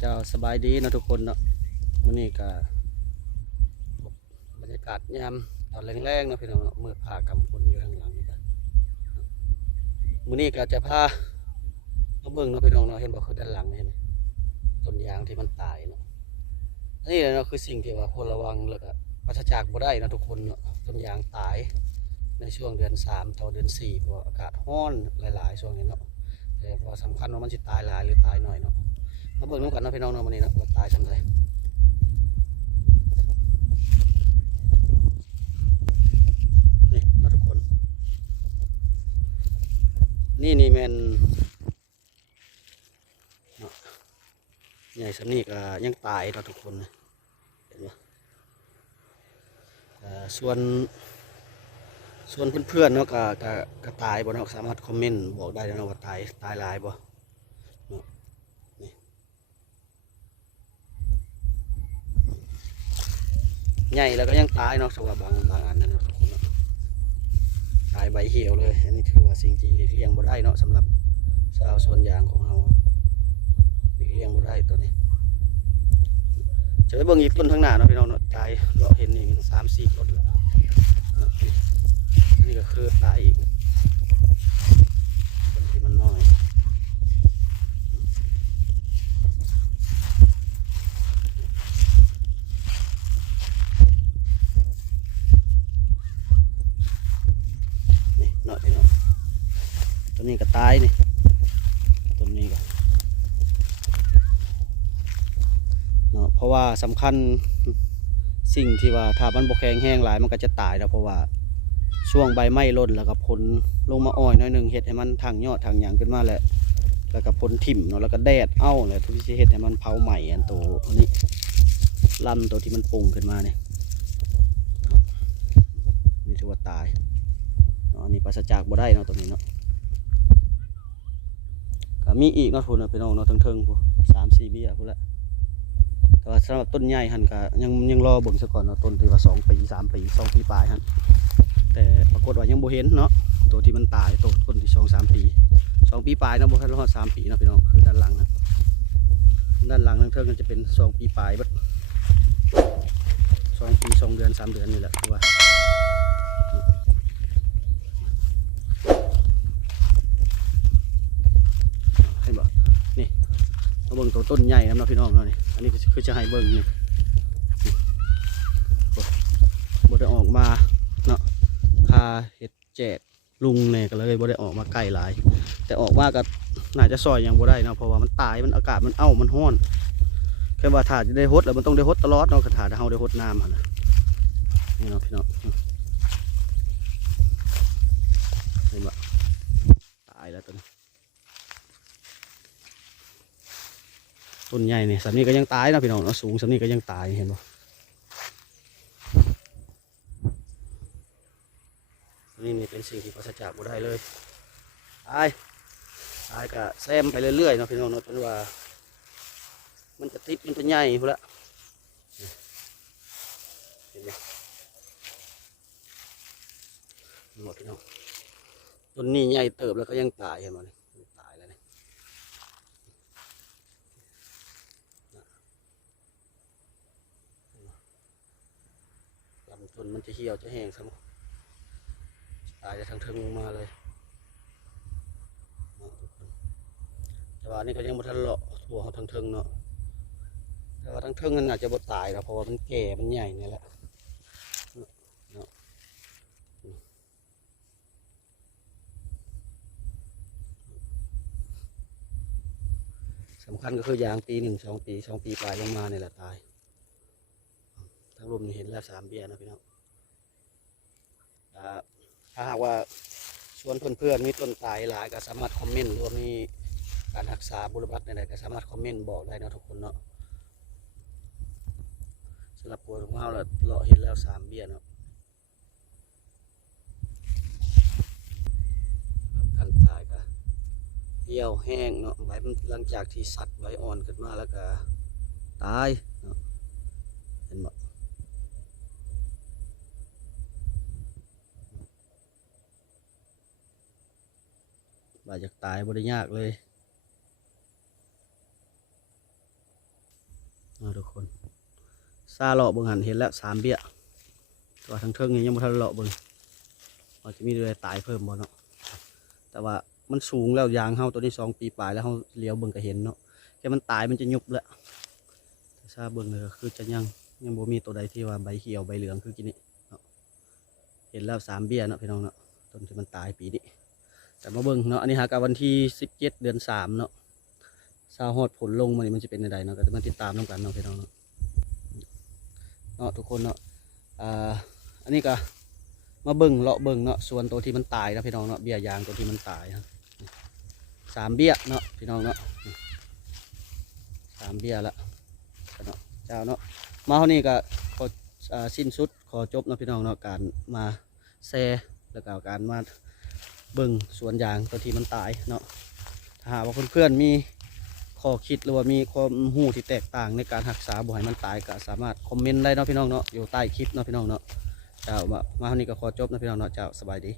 เจ้าสบายดีนะทุกคนเนาะมื้อนี้ก็บรรยากาศยามตอนแรงๆเนาะพี่น้องเนาะมืดพากำพลอยู่ข้างหลังนี่ก็มื้อนี้ก็จะพามาเบิ่งเนาะพี่น้องเนาะเห็นบ่คือด้านหลังเห็นไหมต้นยางที่มันตายเนาะอันนี้เนาะคือสิ่งที่ว่าควรระวังแล้วก็ปราศจากบ่ได้นะทุกคนเนาะต้นยางตายในช่วงเดือนสามต่อเดือนสี่เพราะอากาศร้อนหลาย ๆ ช่วงนี้เนาะแต่พอสำคัญว่ามันสิตายหลายหรือตายหน้อยเนาะ มาเบิ่งน้ำกันเนาะพี่น้องเนาะวันนี้เนาะว่าตายทำไรนี่เนาะทุกคน นี่นี่แมนใหญ่สำนีกยังตายเนาะทุกคนเห็นไหมส่วนส่วนเพื่อนๆเนาะก็ก็ตายบ่เนาะสามารถคอมเมนต์บอกได้เนะว่าตายตายหลายบ่ ใหญ่แล้วก็ยังตายเนาะสำหรับางบางอันนะเนาะทุกคนเนาะตายใบเหี่ยวเลยอันนี้ถือว่าสิ่งที่หลีกเลี่ยงบ่ได้เนาะสำหรับชาวสวนยางของเราหลีกเลี่ยงบ่ได้ตัวนี้จะไปเบิ่งอีกต้นข้างหน้าเนาะพี่น้องเนาะตายเราเห็นนี่สามสี่ต้นแล้วนี่ก็คือตายอีกต้นที่มันน้อย นี่เนาะพี่น้องตัว นี้ก็ตายนี่ตัวนี้ก็เนาะเพราะว่าสำคัญสิ่งที่ว่าถ้ามันบกแข็งแห้งหลายมันก็จะตายแล้วเพราะว่าช่วงใบไม้ล่นแล้วก็ผลลงมาอ้อยน้อยหนึ่งเห็ดให้มันทางยอดทางหยางขึ้นมาแหละแล้วก็ผลถิ่มเนาะแล้วก็แดดเอ้าเลยทุกที่เห็ดให้มันเผาใหม่อันตัวอันนี้ลำตัวที่มันปุ่งขึ้นมาเนี่ยนี่ถือว่าตายเนาะอันนี้ปราศจากบ่ได้เนาะตรงนี้เนาะ มีอีกเนาะทุนเนาะพี่น้องเนาะเทิงๆพวกสามสี่เบี้ยพวกละแต่ว่าสำหรับต้นใหญ่หันก็ยังยังรอเบิ่งซะก่อนเนาะต้นที่ว่าสองปีสามปีสองปีปลายหันแต่ปรากฏว่ายังโบเห็นเนาะตัวที่มันตายตัวต้นที่สองสามปีสองปีปลายเนาะบ่ทันรอดสามปีเนาะพี่น้องคือด้านหลังนะด้านหลังเทิงๆมันจะเป็นสองปีปลายบิดสองปีสองเดือนสามเดือนนี่แหละคือว่า เห็นบ่นี่มาเบิ่ง ต้นใหญ่นะพี่น้องเนาะนี่อันนี้คือจะให้เบิ่งนี่นี่บ่ได้ออกมาเนาะพาเห็ดแจกลุงเนี่ยก็เลยบ่ได้ออกมาใกล้หลาย แต่ออกมาก็น่าจะซอยยังบ่ได้เนาะเพราะว่ามันตายมันอากาศมันเอ้ามันร้อนแค่ว่าถ้าจะได้ฮดแล้วมันต้องได้ฮดตลอดเนาะถ้าเฮาได้ฮดน้ำนะนี่เนาะพี่น้องเห็นบ่ตายแล้วตัวนี้ ต้นใหญ่เนี่ยสำนี้ก็ยังตายนะพี่น้องเนาะสูงสำนี้ก็ยังตายเห็นบ่นี่นี่เป็นสิ่งที่ปราศจากบ่ได้เลยตายตายก็แซมไปเรื่อยๆเนาะพี่น้องเนาะจนว่า มันจะติดเป็นตัวใหญ่พุ่นละเห็นไหมหมดพี่น้องต้นนี้ใหญ่เติบแล้วก็ยังตายเห็นไหมนี่ตายแล้วเนี่ย ลำ ต้นมันจะเหี่ยวจะแห้งซะมั้งตายจะทางเทิงมาเลยแต่ว่านี่ก็ยังบ่ทันเลาะทั่วเขาทางเทิงเนาะแต่ว่าทางเทิงมันอาจจะบ่ตายแล้วเพราะว่ามันแก่มันใหญ่นี่แหละเนาะสำคัญก็คือยางปีหนึ่งสองปีสองปีปลายลงมาเนี่ยแหละตาย ทั้งรวมเห็นแล้วสามเบียนะพี่น้องถ้าหากว่าชวนเพื่อนๆมีต้นตายหลายก็สามารถคอมเมนต์หรือว่ามีการรักษาบุรบักใดๆก็สามารถคอมเมนต์บอกได้นะทุกคนเนาะสำหรับปวดของเราเราเห็นแล้วสามเบียเนาะการตายก็เหี่ยวแห้งเนาะใบมันหลังจากที่สัตว์ใบอ่อนขึ้นมาแล้วก็ตายเนาะเห็นบ่าดจากตายบ่ได้ยากเลยเอาทุกคนซาเลาะเบิ่งหันเห็นแล้วสามเบี้ยแตัวาทางเทิงนี่ยังบ่ทันเลาะเบิ่งว่าจะมีเรือตายเพิ่มบ่เนาะแต่ว่ามันสูงแล้วยางเฮาตัวนี้สองปีปลายแล้วเฮาเลี้ยวเบิ่งก็เห็นเนาะแค่มันตายมันจะยุบแล้วซาเบิ่งเลยก็คือจะยังยังบ่มีตัวใดที่ว่าใบเขียวใบเหลืองคือกินนี่เนาะเห็นแล้วสามเบี้ยเนาะพี่น้องเนาะต้นที่มันตายปีนี้ แต่มาเบิ่งเนาะอันนี้หากับวันที่สิบเจ็ดเดือนสามเนาะซาวฮอดผลลงมันนี่มันจะเป็นยังไงเนาะก็จะมาติดตามน้ำกันเนาะพี่น้องเนาะเนาะทุกคนเนาะอ่าอันนี้ก็มาเบิ่งเลาะเบิ่งเนาะส่วนตัวที่มันตายนะพี่น้องเนาะเบี้ยยางตัวที่มันตายครับสามเบี้ยเนาะพี่น้องเนาะสามเบี้ยละเนาะเจ้าเนาะมาเท่านี้ก็ขออ่าสิ้นสุดขอจบเนาะพี่น้องเนาะการมาแซ่แล้วก็การมา เบิ่งสวนยางตัวที่มันตายเนาะถ้าหากว่าเพื่อนๆมีข้อคิดหรือว่ามีความหูที่แตกต่างในการรักษาบ่อยมันตายก็สามารถคอมเมนต์ได้เนาะพี่น้องเนาะอยู่ใต้คลิปเนาะพี่น้องเนาะเจ้ามามาเท่านี้ก็ขอจบนะพี่น้องเนาะเจ้าสบายดี